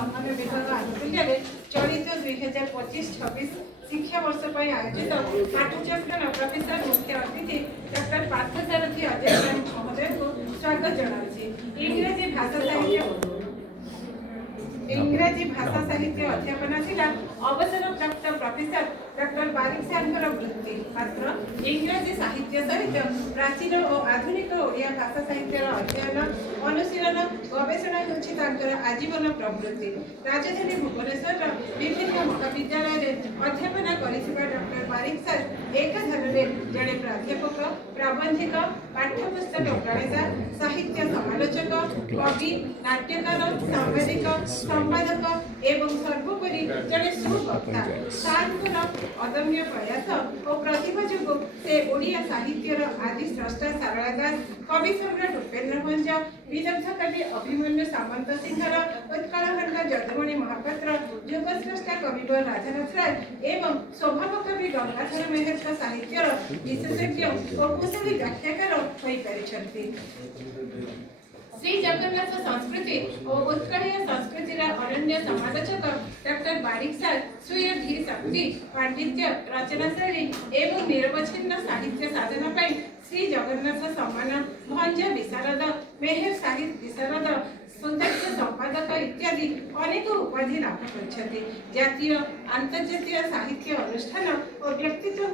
सम्मान विभाग आनुकूल्य चलित 2025-26 शिक्षावर्ष पर आयोजित पाठचक्र प्रोफेसर मुख्य अतिथि डॉक्टर पार्थसारथी अजय महोदय को स्वागत जनाऊँगी। इंग्राजी भाषा साहित्य अध्यापन थिला अवसर प्राप्त प्रोफेसर डॉक्टर बारिक सार वृत्ति मात्र इंग्राजी साहित्य सहित प्राचीन और आधुनिक ओडिया भाषा साहित्य अध्ययन अनुशीलन गवेषणा होछि तांकर आजीवन प्रवृत्ति। राजधानी भुवनेश्वर विभिन्न महाविद्यालय अध्यापन करिथिबा डॉक्टर बारिक सार एकाधारे जड़े प्राध्यापक प्राबंधिक पाठ्यपुस्तक प्रणेता साहित्य समालोचक कवि नाट्यकार सांबादिक संपादक एवं सर्वोपरि जड़े सुवक्ता। सार अदम्य प्रयास और प्रतिभा जो से ओडिया साहित्यर आदि स्रष्टा सारला दास कवि सम्राट उपेन्द्र भंज विदग्ध कवि अभिमन्यु सामंत सिंहर उत्कलखंड जदुमणि महापात्र युगश्रेष्ठ कविवर राजनाथ राय एवं स्वभाव कवि गंगाधर मेहर साहित्यर विशेषज्ञ और कुशली व्याख्याकार होई परिछंती। श्री जगन्नाथ संस्कृति और उत्कलीय संस्कृति अनन्य समालोचक डॉक्टर बारिक सार स्वीय धीर शक्ति पांडित्य रचना शैली एवं निरवच्छिन्न साहित्य साधन पर श्री जगन्नाथ सम्मान भंज विशारद मेहर साहित्य विशारद सौंदर्य संपादक इत्यादि अनेक उपाधि लाभ करछथि। जातीय अंतर्जातीय साहित्य अनुष्ठान और व्यक्तित्व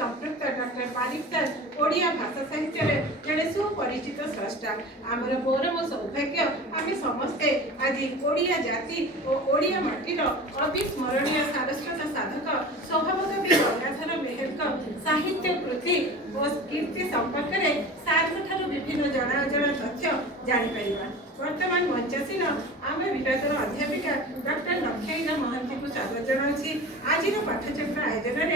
संपृक्त डॉक्टर बारिक सार ओडिया भाषा साहित्य जड़े सुपरिचित स्रष्टा। आमर गौरव सौभाग्य आमे समस्ते आज ओडिया जाति और ओडिया माटीर अविस्मरणीय सारस्वत साधक स्वभाव कवि गंगाधर मेहर साहित्य कृति और कीर्ति संपर्क में सार विभिन्न जना अजଣା तथ्य जापर। वर्तमान मंचासीन आम विभाग अध्यापिका डॉक्टर लक्षाईना महांती को स्वागत जनाऊँगी। आज पाठचक्र आयोजन